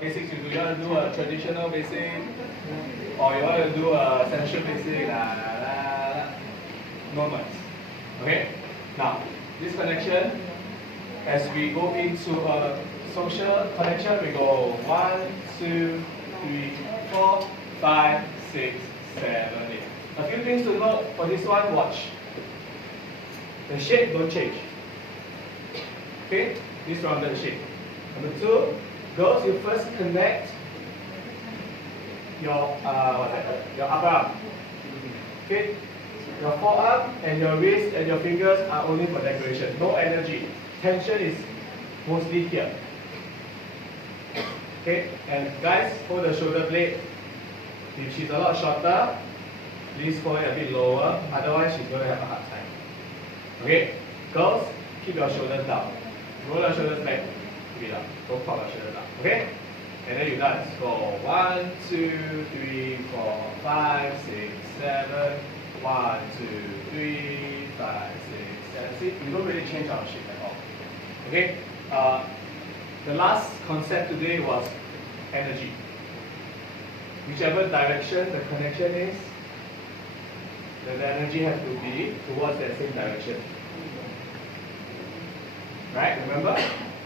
basics you do? You want to do a traditional basic, or you want to do a sensual basic? Moments. Okay. Now this connection, as we go into a social connection, we go 1, 2, 3, 4, 5, 6, 7, 8. A few things to note for this one. Watch. The shape don't change. Okay, this rounded shape. Number 2, girls, you first connect your your upper arm. Okay, your forearm and your wrist and your fingers are only for decoration. No energy. Tension is mostly here. Okay, and guys, hold the shoulder blade. If she's a lot shorter, please hold it a bit lower. Otherwise, she's going to have a hard time. Okay, girls, keep your shoulders down. Roll your shoulders back. Keep it up. Don't pop your shoulders down. Okay? And then you dance. Go 1, 2, 3, 4, 5, 6, 7. 1, 2, 3, 5, 6, 7. See, we don't really change our shape at all. Okay? The last concept today was energy. Whichever direction the connection is, the energy has to be towards that same direction. Right? Remember?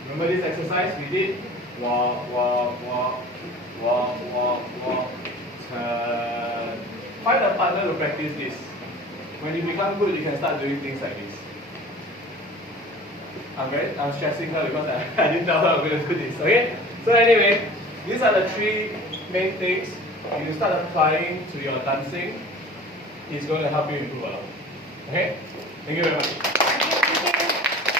Remember this exercise we did? Walk, walk, walk, walk, walk, walk, turn. Find a partner to practice this. When you become good, you can start doing things like this. I'm stressing her because I didn't tell her I'm going to do this. Okay? So anyway, these are the 3 main things. If you start applying to your dancing, it's going to help you improve a lot. Okay? Thank you very much.